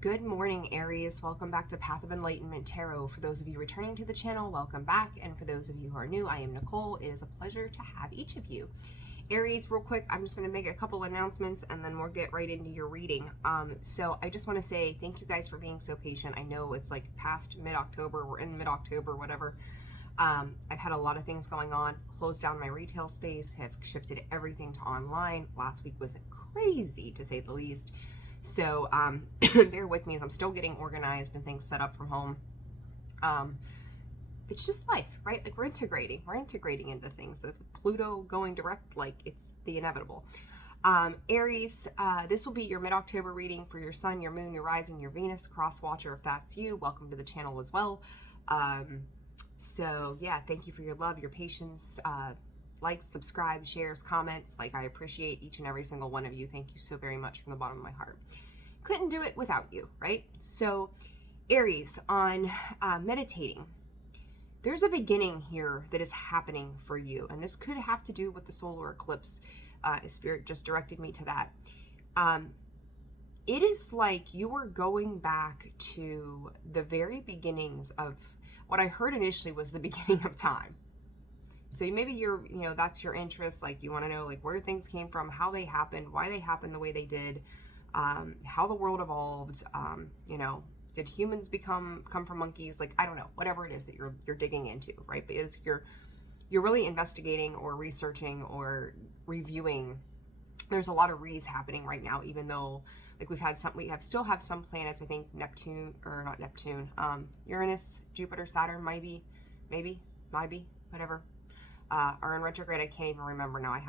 Good morning, Aries. Welcome back to Path of Enlightenment Tarot. For those of you returning to the channel, welcome back. And for those of you who are new, I am Nicole. It is a pleasure to have each of you. Aries, real quick, I'm just going to make a couple announcements and then we'll get right into your reading. So I just want to say thank you guys for being so patient. I know it's like past mid-October. We're in mid-October, whatever. I've had a lot of things going on, closed down my retail space, have shifted everything to online. Last week was crazy, to say the least. So bear with me as I'm still getting organized and things set up from home. It's just life, right? Like we're integrating into things. With Pluto going direct, like it's the inevitable. Aries, this will be your mid-October reading for your sun, your moon, your rising, your Venus, cross watcher. If that's you, welcome to the channel as well. So yeah, thank you for your love, your patience, likes, subscribe, shares, comments. Like I appreciate each and every single one of you. Thank you so very much from the bottom of my heart. Couldn't do it without you, right? So Aries, on meditating, there's a beginning here that is happening for you. And this could have to do with the solar eclipse. Spirit just directed me to that. It is like you are going back to the very beginnings of what I heard initially was the beginning of time. So maybe that's your interest. Like you want to know like where things came from, how they happened, why they happened the way they did, how the world evolved. Did humans come from monkeys? Like, I don't know, whatever it is that you're digging into, right? But it's, you're really investigating or researching or reviewing. There's a lot of re's happening right now, even though like still have some planets, I think Uranus, Jupiter, Saturn, maybe, whatever. Are in retrograde. I can't even remember now. I'm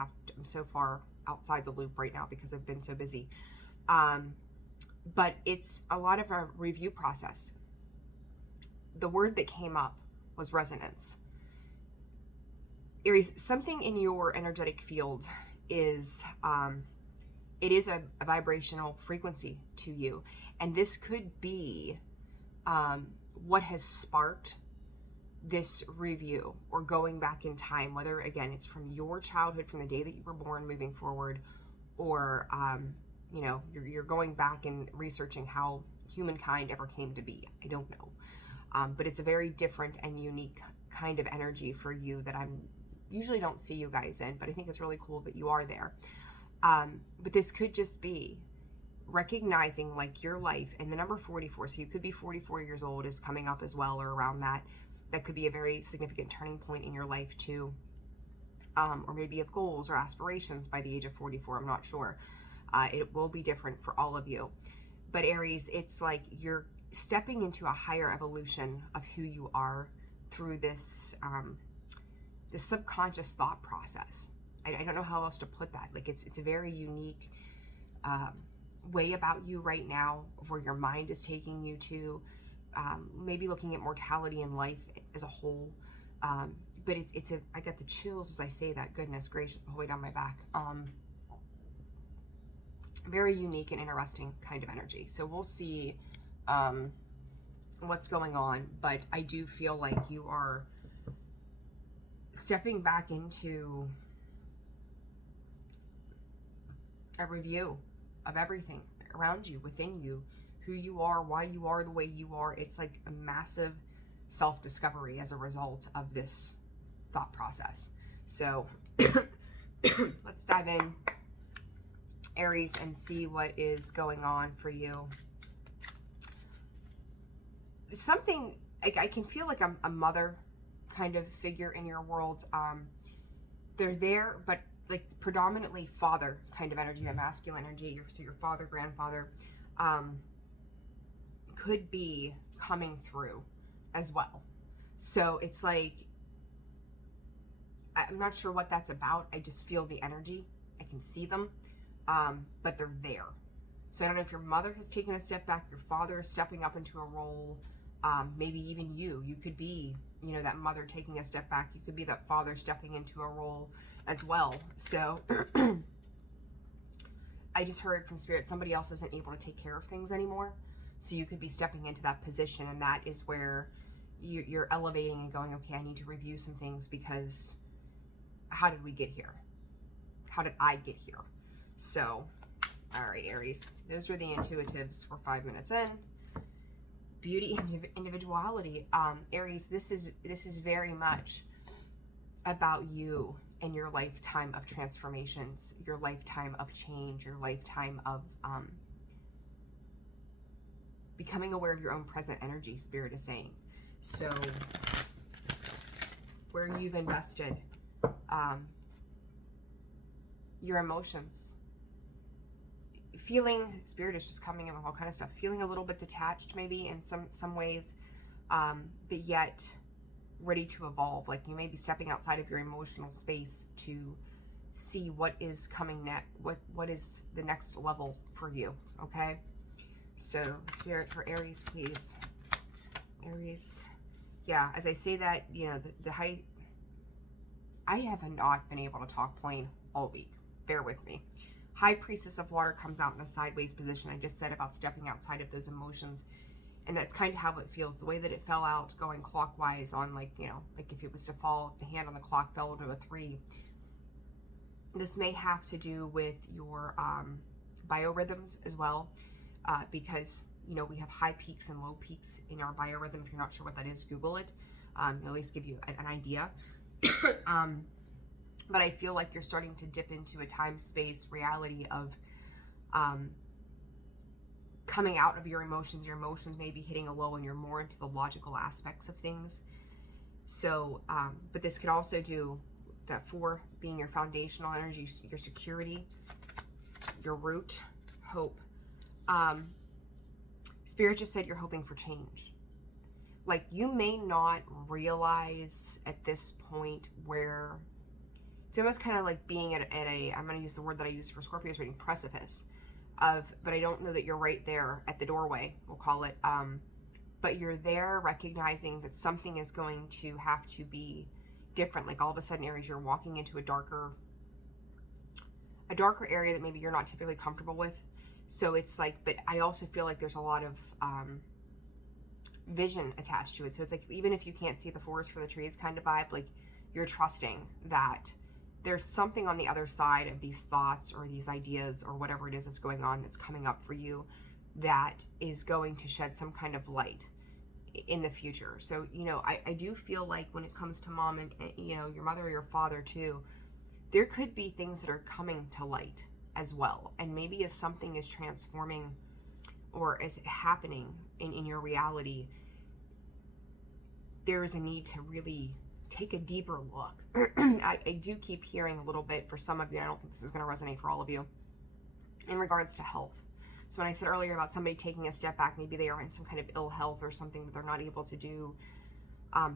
so far outside the loop right now because I've been so busy. But it's a lot of a review process. The word that came up was resonance. Aries, something in your energetic field is, it is a vibrational frequency to you. And this could be what has sparked this review or going back in time, whether again it's from your childhood, from the day that you were born moving forward, or you're going back and researching how humankind ever came to be. I don't know, but it's a very different and unique kind of energy for you that I'm usually don't see you guys in, but I think it's really cool that you are there. But this could just be recognizing like your life and the number 44. So you could be 44 years old is coming up as well, or around that. That could be a very significant turning point in your life too. Or maybe you have goals or aspirations by the age of 44, I'm not sure. It will be different for all of you. But Aries, it's like you're stepping into a higher evolution of who you are through this, this subconscious thought process. I don't know how else to put that. Like it's a very unique way about you right now, where your mind is taking you to. Maybe looking at mortality and life as a whole, but I get the chills as I say that. Goodness gracious, the whole way down my back. Very unique and interesting kind of energy. So we'll see what's going on, but I do feel like you are stepping back into a review of everything around you, within you, who you are, why you are the way you are. It's like a massive self-discovery as a result of this thought process. So let's dive in, Aries, and see what is going on for you. Something, like I can feel like I'm a mother kind of figure in your world. They're there, but like predominantly father kind of energy, that masculine energy. So your father, grandfather, could be coming through as well. So it's like, I'm not sure what that's about. I just feel the energy. I can see them, but they're there. So I don't know if your mother has taken a step back, your father is stepping up into a role, maybe even you could be, that mother taking a step back. You could be that father stepping into a role as well. So I just heard from Spirit, somebody else isn't able to take care of things anymore. So you could be stepping into that position, and that is where you're elevating and going, okay, I need to review some things, because how did we get here? How did I get here? So All right, Aries. Those were the intuitives. We're 5 minutes in. Beauty, individuality. Aries, this is very much about you and your lifetime of transformations, your lifetime of change, your lifetime of becoming aware of your own present energy, Spirit is saying. So where you've invested your emotions, feeling, Spirit is just coming in with all kind of stuff, feeling a little bit detached maybe in some ways, but yet ready to evolve. Like you may be stepping outside of your emotional space to see what is coming next, what is the next level for you. Okay, so Spirit for Aries, please. Aries, yeah, as I say that, you know, the height, I have not been able to talk plain all week, bear with me. High Priestess of Water comes out in the sideways position. I just said about stepping outside of those emotions. And that's kind of how it feels. The way that it fell out going clockwise on, like, you know, like if it was to fall, if the hand on the clock fell to a 3. This may have to do with your biorhythms as well. Because, you know, we have high peaks and low peaks in our biorhythm. If you're not sure what that is, Google it. It'll at least give you an idea. But I feel like you're starting to dip into a time-space reality of coming out of your emotions. Your emotions may be hitting a low and you're more into the logical aspects of things. So, but this could also do that 4 being your foundational energy, your security, your root, hope. Spirit just said you're hoping for change. Like you may not realize at this point where it's almost kind of like being at a, I'm going to use the word that I use for Scorpios reading, precipice of, but I don't know that you're right there at the doorway, we'll call it. But you're there recognizing that something is going to have to be different. Like all of a sudden, Aries, you're walking into a darker area that maybe you're not typically comfortable with. So it's like, but I also feel like there's a lot of vision attached to it. So it's like, even if you can't see the forest for the trees kind of vibe, like you're trusting that there's something on the other side of these thoughts or these ideas or whatever it is that's going on, that's coming up for you, that is going to shed some kind of light in the future. So, you know, I do feel like when it comes to mom and, you know, your mother or your father too, there could be things that are coming to light as well. And maybe as something is transforming or is happening in your reality, there is a need to really take a deeper look. I do keep hearing a little bit for some of you, and I don't think this is going to resonate for all of you, in regards to health. So when I said earlier about somebody taking a step back, maybe they are in some kind of ill health or something that they're not able to do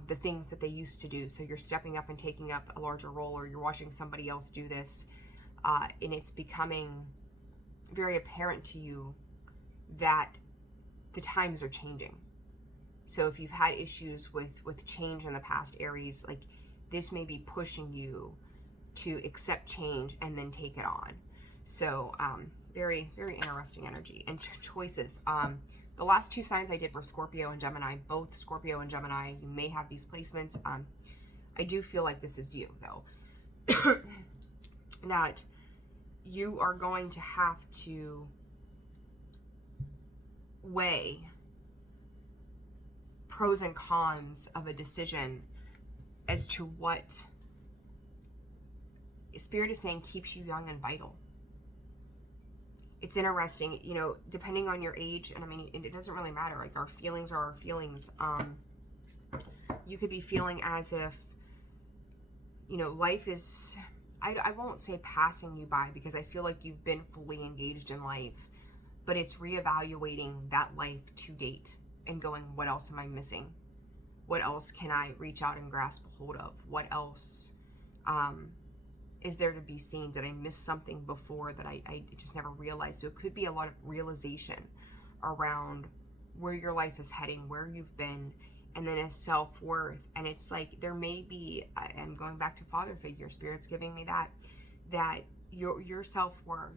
the things that they used to do. So you're stepping up and taking up a larger role, or you're watching somebody else do this, and it's becoming very apparent to you that the times are changing. So if you've had issues with change in the past, Aries, like this may be pushing you to accept change and then take it on. So very, very interesting energy and choices. The last 2 signs I did were Scorpio and Gemini. Both Scorpio and Gemini, you may have these placements. I do feel like this is you, though. That you are going to have to weigh pros and cons of a decision as to what Spirit is saying keeps you young and vital. It's interesting, you know, depending on your age, and I mean, it doesn't really matter, like our feelings are our feelings. You could be feeling as if, you know, life is, I won't say passing you by, because I feel like you've been fully engaged in life, but it's reevaluating that life to date and going, what else am I missing? What else can I reach out and grasp a hold of? What else is there to be seen? Did I miss something before that I just never realized? So it could be a lot of realization around where your life is heading, where you've been, and then a self-worth. And it's like, there may be, I'm going back to father figure, Spirit's giving me that your self-worth,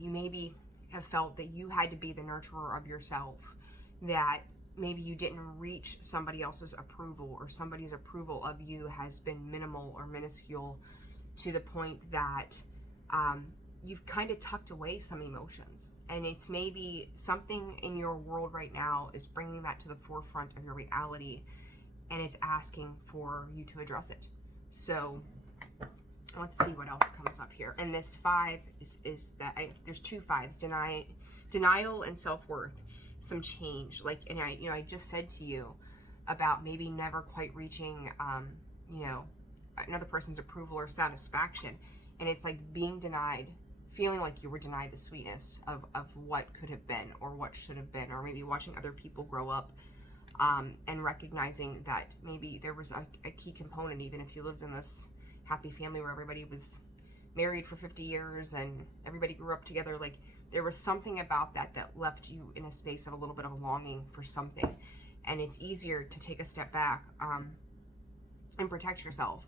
you maybe have felt that you had to be the nurturer of yourself, that maybe you didn't reach somebody else's approval, or somebody's approval of you has been minimal or minuscule, to the point that you've kind of tucked away some emotions, and it's maybe something in your world right now is bringing that to the forefront of your reality, and it's asking for you to address it. So let's see what else comes up here. And this 5 is that there's 2 5s: denial and self-worth. Some change, like, and I just said to you about maybe never quite reaching another person's approval or satisfaction, and it's like being denied, feeling like you were denied the sweetness of what could have been or what should have been, or maybe watching other people grow up, and recognizing that maybe there was a key component, even if you lived in this happy family where everybody was married for 50 years and everybody grew up together, like there was something about that left you in a space of a little bit of a longing for something. And it's easier to take a step back and protect yourself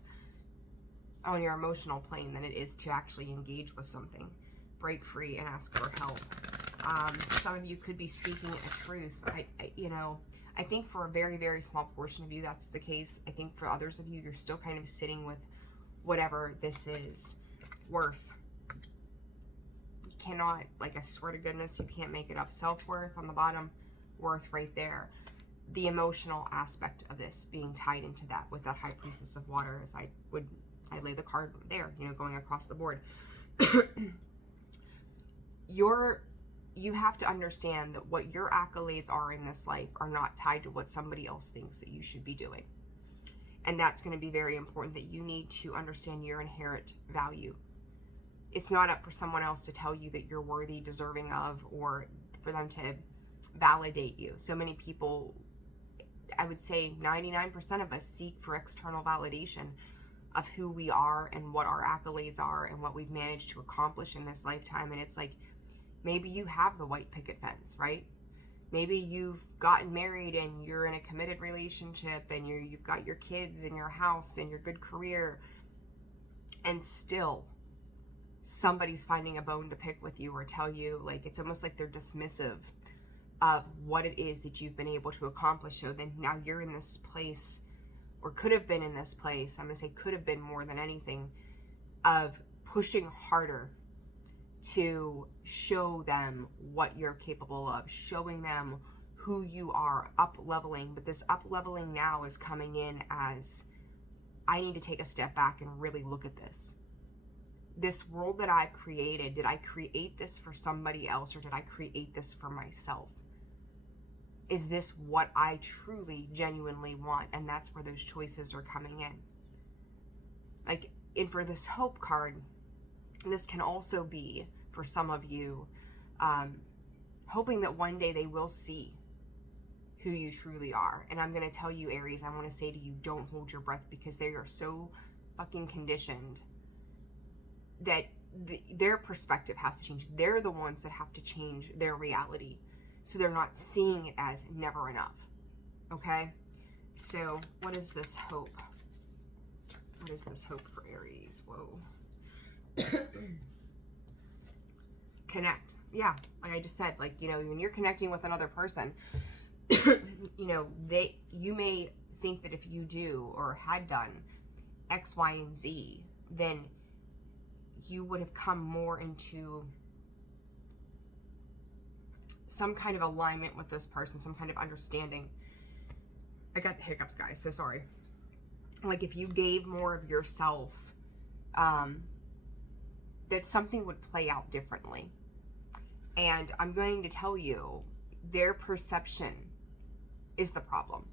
on your emotional plane than it is to actually engage with something. Break free and ask for help. Some of you could be speaking a truth. I think for a very, very small portion of you, that's the case. I think for others of you, you're still kind of sitting with whatever this is. Worth. You cannot, like, I swear to goodness, you can't make it up. Self-worth on the bottom, worth right there. The emotional aspect of this being tied into that with that High Priestess of Water, as I lay the card there, going across the board. You have to understand that what your accolades are in this life are not tied to what somebody else thinks that you should be doing. And that's going to be very important, that you need to understand your inherent value. It's not up for someone else to tell you that you're worthy, deserving of, or for them to validate you. So many people, I would say 99% of us, seek for external validation of who we are and what our accolades are and what we've managed to accomplish in this lifetime. And it's like, maybe you have the white picket fence, right? Maybe you've gotten married and you're in a committed relationship and you've got your kids and your house and your good career, and still somebody's finding a bone to pick with you or tell you, like, it's almost like they're dismissive of what it is that you've been able to accomplish. So then now you're in this place, or could have been in this place, I'm going to say could have been more than anything, of pushing harder to show them what you're capable of, showing them who you are, up-leveling. But this up-leveling now is coming in as, I need to take a step back and really look at this. This world that I've created, did I create this for somebody else, or did I create this for myself? Is this what I truly, genuinely want? And that's where those choices are coming in. Like, and for this hope card, this can also be, for some of you, hoping that one day they will see who you truly are. And I'm going to tell you, Aries, I want to say to you, don't hold your breath, because they are so fucking conditioned that their perspective has to change. They're the ones that have to change their reality, so they're not seeing it as never enough. Okay? So what is this hope? What is this hope for Aries? Whoa. Connect. Yeah, like I just said, like, when you're connecting with another person, you may think that if you do or had done X, Y, and Z, then you would have come more into some kind of alignment with this person, some kind of understanding. I got the hiccups, guys, so sorry. Like, if you gave more of yourself, that something would play out differently. And I'm going to tell you, their perception is the problem.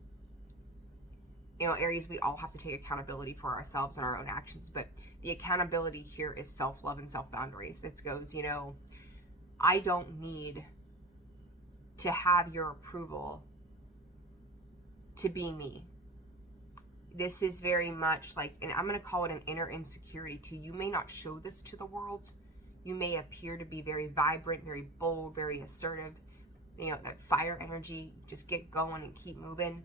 Aries, we all have to take accountability for ourselves and our own actions, but the accountability here is self-love and self-boundaries. It goes, I don't need to have your approval to be me. This is very much like, and I'm going to call it an inner insecurity too. You may not show this to the world. You may appear to be very vibrant, very bold, very assertive. That fire energy, just get going and keep moving.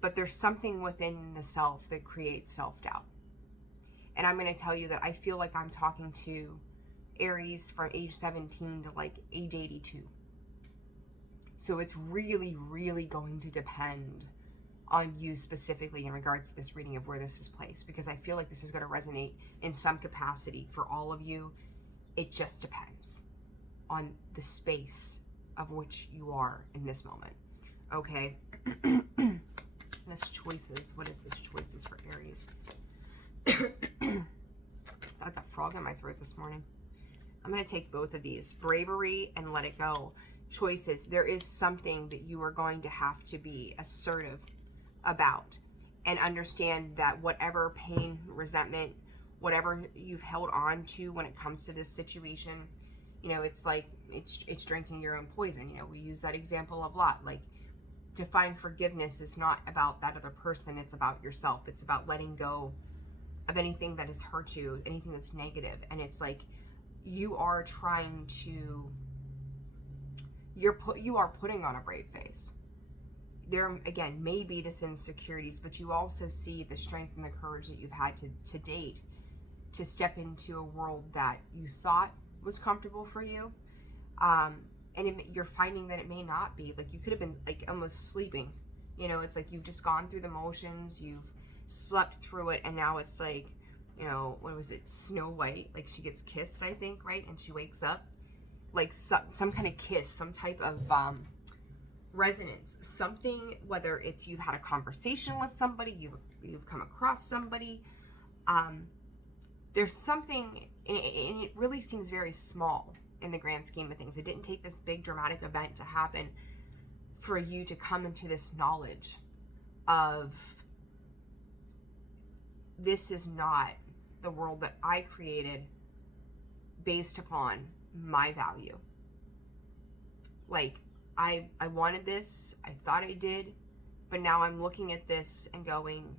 But there's something within the self that creates self-doubt. And I'm going to tell you that I feel like I'm talking to Aries from age 17 to like age 82. So it's really, really going to depend on you specifically in regards to this reading of where this is placed, because I feel like this is going to resonate in some capacity for all of you. It just depends on the space of which you are in this moment. Okay? This choices. What is this choices for Aries? I got a frog in my throat this morning. I'm going to take both of these. Bravery and let it go. Choices. There is something that you are going to have to be assertive about and understand that whatever pain, resentment, whatever you've held on to when it comes to this situation, you know, it's like it's drinking your own poison. You know, we use that example a lot. Like, to find forgiveness is not about that other person. It's about yourself. It's about letting go of anything that has hurt you, anything that's negative. And it's like you are trying to, you are putting on a brave face. There, again, may be this insecurities, but you also see the strength and the courage that you've had to date to step into a world that you thought was comfortable for you. And you're finding that it may not be. Like, you could have been like almost sleeping. You know, it's like you've just gone through the motions, you've slept through it, and now it's like, you know, what was it, Snow White? Like, she gets kissed, I think, right? And she wakes up. Like some kind of kiss, some type of resonance, something, whether it's you've had a conversation with somebody, you've come across somebody, there's something, and it really seems very small in the grand scheme of things. It didn't take this big dramatic event to happen for you to come into this knowledge of, this is not the world that I created based upon my value. Like, I wanted this, I thought I did, but now I'm looking at this and going,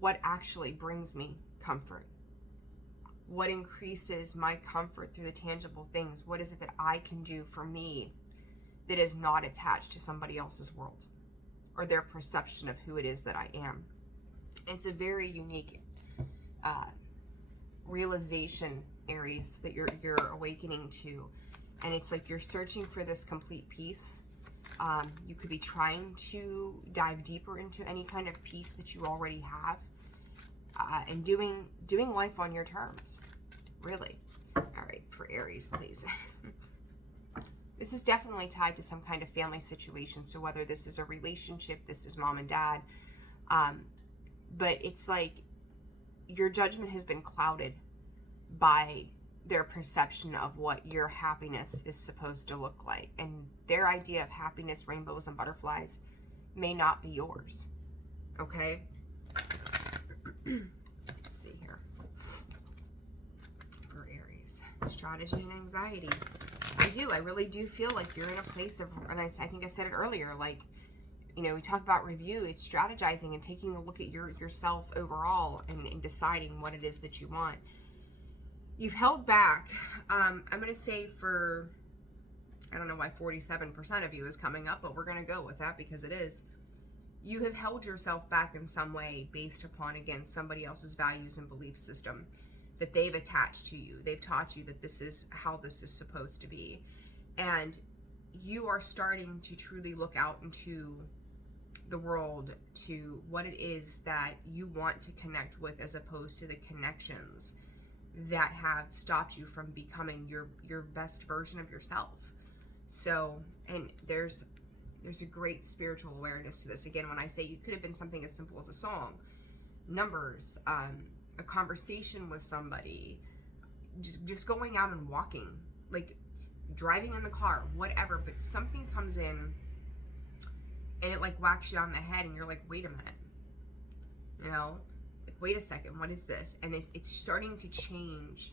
what actually brings me comfort? What increases my comfort through the tangible things? What is it that I can do for me that is not attached to somebody else's world or their perception of who it is that I am? It's a very unique realization, Aries, that you're awakening to. And it's like you're searching for this complete peace. You could be trying to dive deeper into any kind of peace that you already have, and doing life on your terms, really. All right, for Aries, please. This is definitely tied to some kind of family situation. So whether this is a relationship, this is mom and dad, but it's like your judgment has been clouded by their perception of what your happiness is supposed to look like. And their idea of happiness, rainbows and butterflies, may not be yours. Okay? Let's see here. For Aries, strategy and anxiety. I really do feel like you're in a place of, and I think I said it earlier, like, you know, we talk about review, it's strategizing and taking a look at yourself overall and deciding what it is that you want. You've held back, I'm going to say for, I don't know why 47% of you is coming up, but we're going to go with that because it is. You have held yourself back in some way based upon, again, somebody else's values and belief system that they've attached to you. They've taught you that this is how this is supposed to be. And you are starting to truly look out into the world to what it is that you want to connect with, as opposed to the connections that have stopped you from becoming your best version of yourself. So, and there's a great spiritual awareness to this. Again, when I say, you could have been something as simple as a song, numbers, a conversation with somebody, just going out and walking, like driving in the car, whatever, but something comes in and it like whacks you on the head and you're like, wait a minute, you know, like, wait a second, what is this? And it's starting to change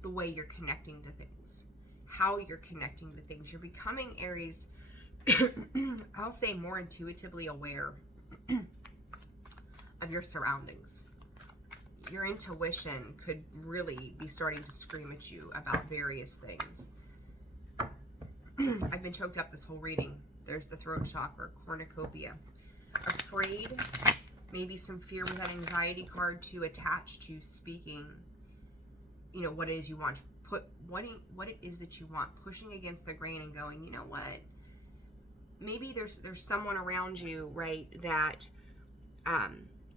the way you're connecting to things, how you're connecting to things. You're becoming, Aries, I'll say, more intuitively aware of your surroundings. Your intuition could really be starting to scream at you about various things. I've been choked up this whole reading. There's the throat chakra, cornucopia. Afraid, maybe some fear with that anxiety card to attach to speaking, you know, what it is you want. Put what it is that you want, pushing against the grain and going, you know what? Maybe there's someone around you, right, that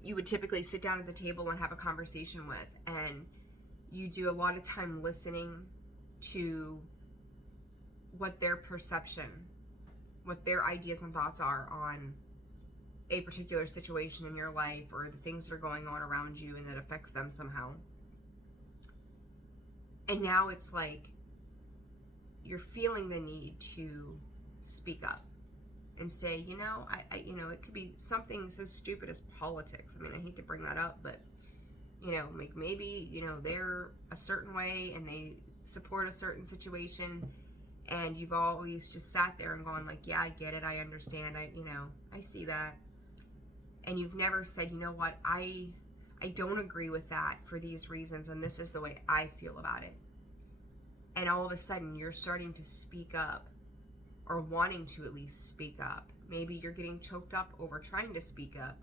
you would typically sit down at the table and have a conversation with, and You do a lot of time listening to what their perception, what their ideas and thoughts are on a particular situation in your life, or the things that are going on around you and that affects them somehow. And now it's like you're feeling the need to speak up and say, you know, it could be something so stupid as politics. I mean, I hate to bring that up, but, you know, like maybe, you know, they're a certain way and they support a certain situation, and you've always just sat there and gone like, yeah, I get it, I understand, I see that. And you've never said, you know what, I don't agree with that for these reasons, and this is the way I feel about it. And all of a sudden, you're starting to speak up, or wanting to at least speak up. Maybe you're getting choked up over trying to speak up,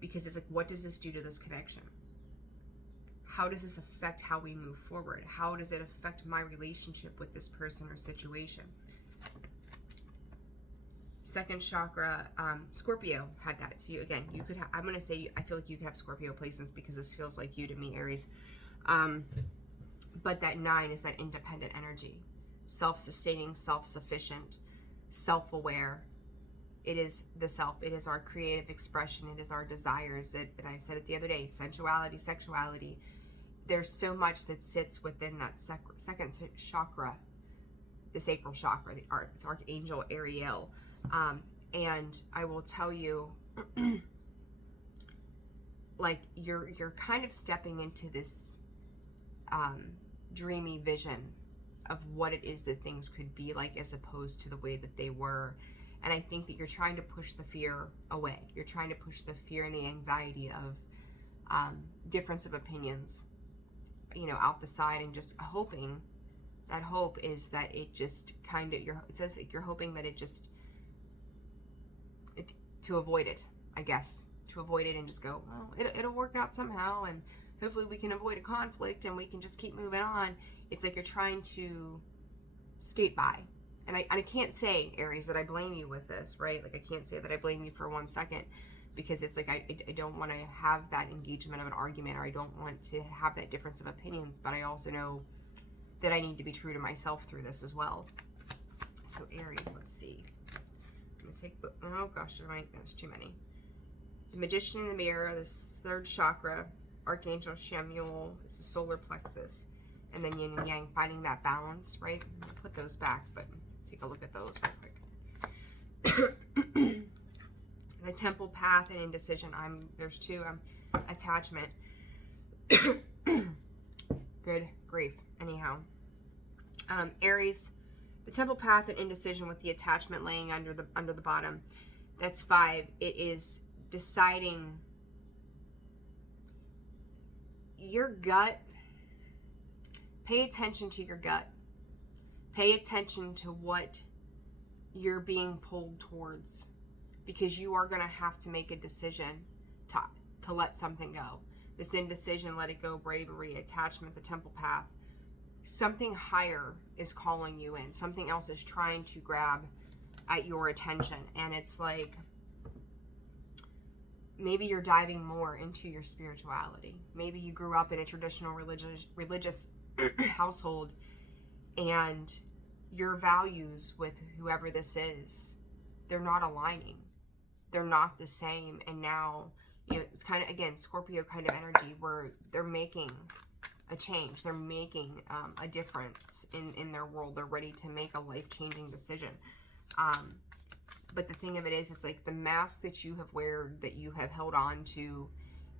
because it's like, what does this do to this connection? How does this affect how we move forward? How does it affect my relationship with this person or situation? Second chakra, Scorpio had that. So you, again, you could have, I'm going to say, I feel like you could have Scorpio placements because this feels like you to me, Aries. But that 9 is that independent energy. Self-sustaining, self-sufficient, self-aware. It is the self. It is our creative expression. It is our desires. And I said it the other day, sensuality, sexuality. There's so much that sits within that second chakra, the sacral chakra, it's Archangel Ariel. And I will tell you, like you're kind of stepping into this dreamy vision of what it is that things could be like, as opposed to the way that they were. And I think that you're trying to push the fear away. You're trying to push the fear and the anxiety of difference of opinions, you know, out the side, and just hoping. That hope is that it just kind of, it says like you're hoping that to avoid it, I guess, to avoid it and just go, well, it'll work out somehow, and hopefully we can avoid a conflict and we can just keep moving on. It's like you're trying to skate by. And I can't say, Aries, that I blame you with this, right? Like, I can't say that I blame you for 1 second, because it's like I don't want to have that engagement of an argument, or I don't want to have that difference of opinions, but I also know that I need to be true to myself through this as well. So Aries, let's see. I'm gonna take, oh gosh, there's too many. The Magician in the Mirror, this third chakra, Archangel Chamuel, it's the solar plexus, and then yin and yang, finding that balance, right? I'll put those back, but take a look at those real quick. The Temple Path and Indecision. There's two. Attachment. Good grief. Anyhow, Aries, the Temple Path and Indecision with the attachment laying under the bottom. That's 5. It is deciding your gut. Pay attention to your gut. Pay attention to what you're being pulled towards, because you are going to have to make a decision to let something go. This indecision, let it go, bravery, attachment, the Temple Path. Something higher is calling you in. Something else is trying to grab at your attention. And it's like, maybe you're diving more into your spirituality. Maybe you grew up in a traditional religious household, and your values with whoever this is, they're not aligning. They're not the same. And now, you know, it's kind of, again, Scorpio kind of energy, where they're making a change. They're making a difference in their world. They're ready to make a life-changing decision. But the thing of it is, it's like the mask that you have worn, that you have held on to,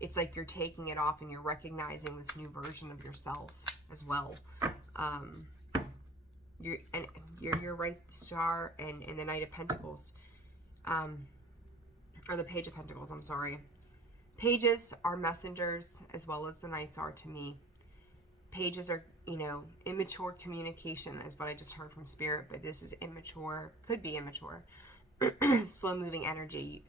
it's like you're taking it off and you're recognizing this new version of yourself as well. You're right, the Star and the Knight of Pentacles, or the Page of Pentacles, I'm sorry. Pages are messengers, as well as the Knights are to me. Pages are, you know, immature communication is what I just heard from Spirit, but this is immature, could be immature, slow-moving energy.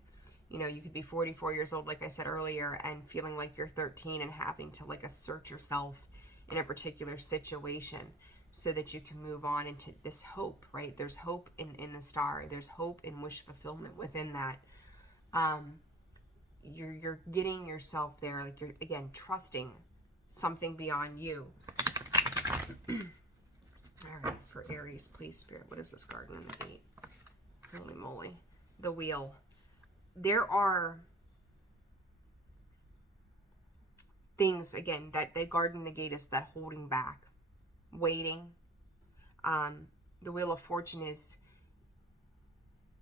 You know, you could be 44 years old, like I said earlier, and feeling like you're 13 and having to, like, assert yourself in a particular situation so that you can move on into this hope, right? There's hope in the Star. There's hope in wish fulfillment within that. You're getting yourself there, like, you're, again, trusting something beyond you. All right, for Aries, please, Spirit, what is this garden in the gate? Holy moly. The wheel. There are things, again, that they garden the gate is that holding back, waiting. The Wheel of Fortune is,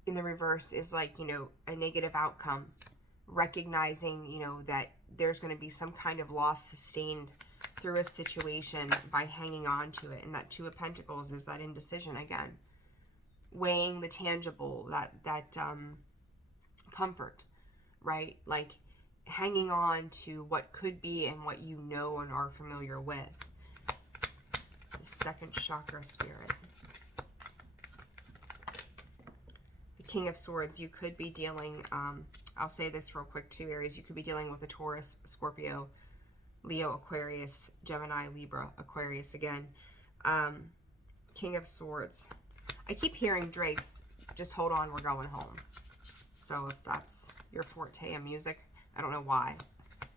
in the reverse, is like, you know, a negative outcome. Recognizing, you know, that there's going to be some kind of loss sustained through a situation by hanging on to it. And that Two of Pentacles is that indecision again. Weighing the tangible, that comfort, right? Like hanging on to what could be and what you know and are familiar with. The second chakra, Spirit. The King of Swords, you could be dealing, I'll say this real quick too, Aries, you could be dealing with a Taurus, Scorpio, Leo, Aquarius, Gemini, Libra, Aquarius again. King of Swords. I keep hearing Drake's Just Hold On, We're Going Home. So if that's your forte in music, I don't know why.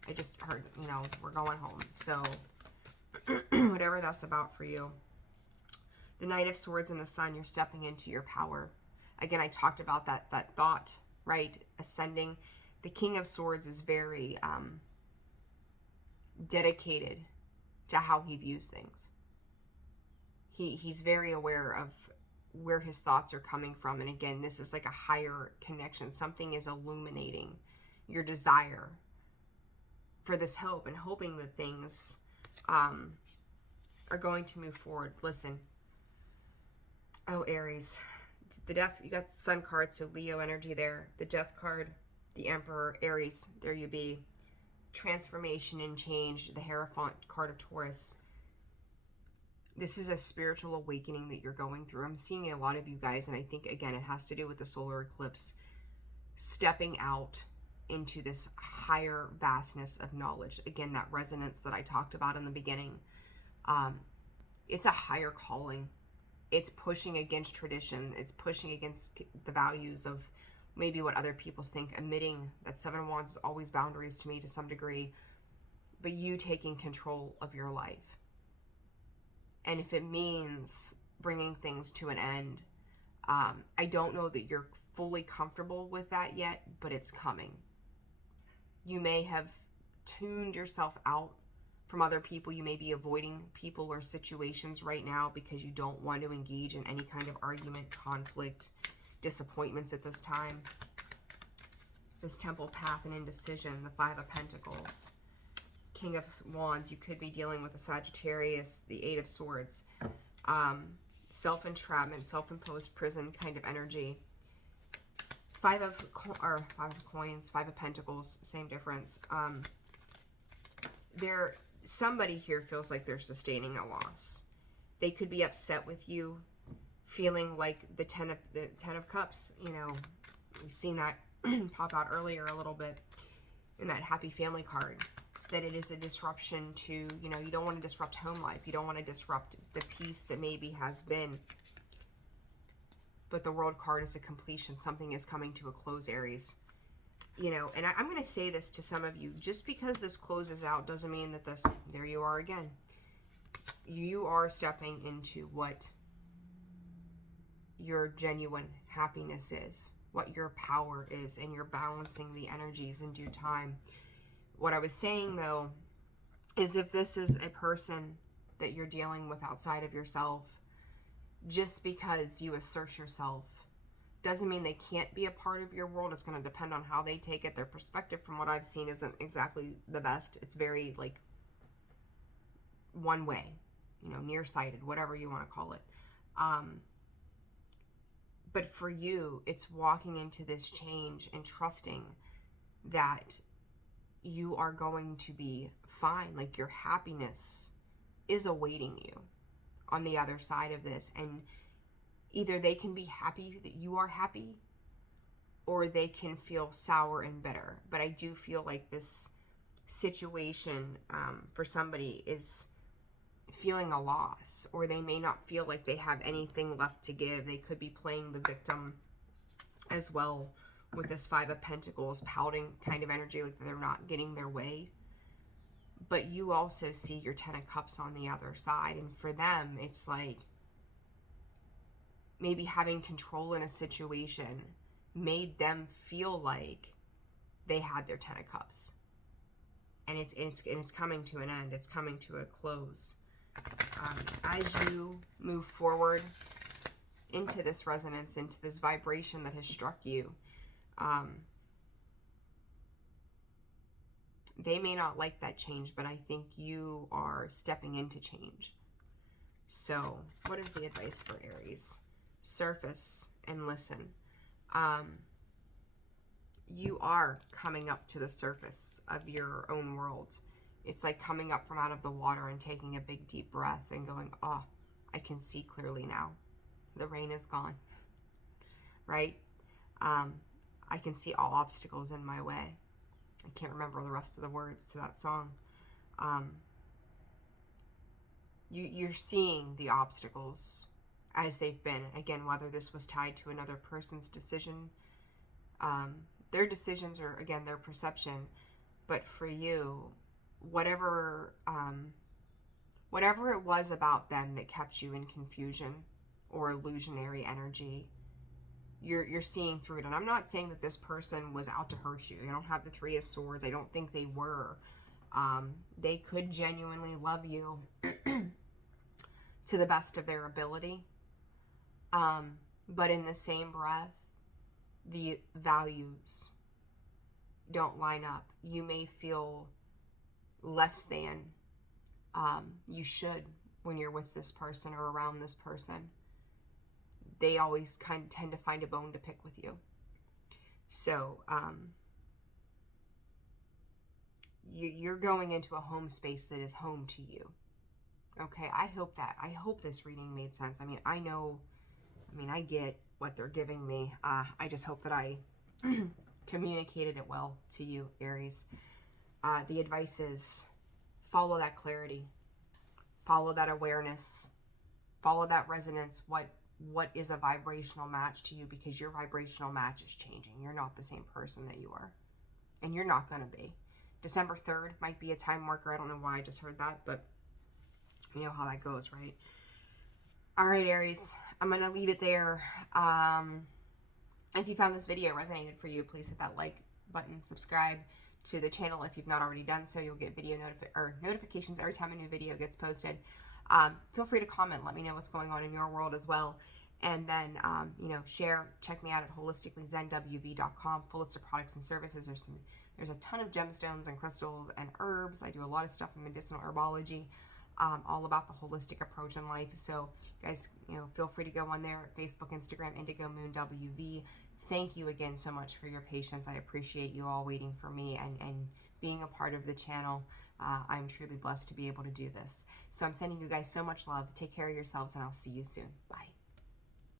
I just heard, you know, we're going home. So whatever that's about for you. The Knight of Swords and the Sun, you're stepping into your power. Again, I talked about that thought, right? Ascending. The King of Swords is very dedicated to how he views things. He's very aware of where his thoughts are coming from. And again, this is like a higher connection. Something is illuminating your desire for this hope and hoping that things are going to move forward. Listen. Oh, Aries. The Death, you got the Sun card, so Leo energy there. The Death card, the Emperor, Aries, there you be. Transformation and change, the Hierophant card of Taurus. This is a spiritual awakening that you're going through. I'm seeing a lot of you guys, and I think, again, it has to do with the solar eclipse, stepping out into this higher vastness of knowledge. Again, that resonance that I talked about in the beginning. It's a higher calling. It's pushing against tradition. It's pushing against the values of maybe what other people think. Admitting that Seven of Wands is always boundaries to me to some degree, but you taking control of your life. And if it means bringing things to an end, I don't know that you're fully comfortable with that yet, but it's coming. You may have tuned yourself out from other people. You may be avoiding people or situations right now because you don't want to engage in any kind of argument, conflict, disappointments at this time. This Temple path and indecision, the Five of Pentacles. King of Wands, you could be dealing with a Sagittarius, the Eight of Swords. Self-entrapment, self-imposed prison kind of energy. Five of Coins, Five of Pentacles, same difference. Somebody here feels like they're sustaining a loss. They could be upset with you, feeling like the Ten of Cups. You know, we've seen that pop out earlier a little bit in that Happy Family card. That it is a disruption to, you know, you don't want to disrupt home life. You don't want to disrupt the peace that maybe has been. But the World card is a completion. Something is coming to a close, Aries. You know, and I'm going to say this to some of you. Just because this closes out doesn't mean that this, there you are again. You are stepping into what your genuine happiness is. What your power is. And you're balancing the energies in due time. What I was saying, though, is if this is a person that you're dealing with outside of yourself, just because you assert yourself doesn't mean they can't be a part of your world. It's going to depend on how they take it. Their perspective, from what I've seen, isn't exactly the best. It's very, like, one way, you know, nearsighted, whatever you want to call it. But for you, it's walking into this change and trusting that you are going to be fine. Like, your happiness is awaiting you on the other side of this. And either they can be happy that you are happy, or they can feel sour and bitter. But I do feel like this situation for somebody is feeling a loss, or they may not feel like they have anything left to give. They could be playing the victim as well. With this Five of Pentacles, pouting kind of energy, like they're not getting their way. But you also see your Ten of Cups on the other side. And for them, it's like maybe having control in a situation made them feel like they had their Ten of Cups. And it's coming to an end. It's coming to a close. As you move forward into this resonance, into this vibration that has struck you, they may not like that change, but I think you are stepping into change. So, what is the advice for Aries? Surface and listen. You are coming up to the surface of your own world. It's like coming up from out of the water and taking a big deep breath and going, oh, I can see clearly now. The rain is gone, right? I can see all obstacles in my way. I can't remember the rest of the words to that song. You're seeing the obstacles as they've been. Again, whether this was tied to another person's decision, their decisions are, again, their perception. But for you, whatever it was about them that kept you in confusion or illusionary energy, you're seeing through it. And I'm not saying that this person was out to hurt you. You don't have the Three of Swords. I don't think they were. They could genuinely love you to the best of their ability. But in the same breath, the values don't line up. You may feel less than you should when you're with this person or around this person. They always kind of tend to find a bone to pick with you. So you're going into a home space that is home to you. Okay, I hope this reading made sense. I mean, I get what they're giving me. I just hope that I communicated it well to you, Aries. The advice is follow that clarity, follow that awareness, follow that resonance. What is a vibrational match to you? Because your vibrational match is changing. You're not the same person that you are, and you're not going to be. December 3rd might be a time marker. I don't know why I just heard that, but you know how that goes, right? All right, Aries, I'm going to leave it there. If you found this video resonated for you, please hit that like button, subscribe to the channel if you've not already done so. You'll get video notifications every time a new video gets posted. Feel free to comment. Let me know what's going on in your world as well. And then, share. Check me out at holisticallyzenwv.com. Full list of products and services. There's a ton of gemstones and crystals and herbs. I do a lot of stuff in medicinal herbology. All about the holistic approach in life. So guys, feel free to go on there, Facebook, Instagram, Indigo Moon WV. Thank you again so much for your patience. I appreciate you all waiting for me and being a part of the channel. I'm truly blessed to be able to do this. So I'm sending you guys so much love. Take care of yourselves, and I'll see you soon. Bye.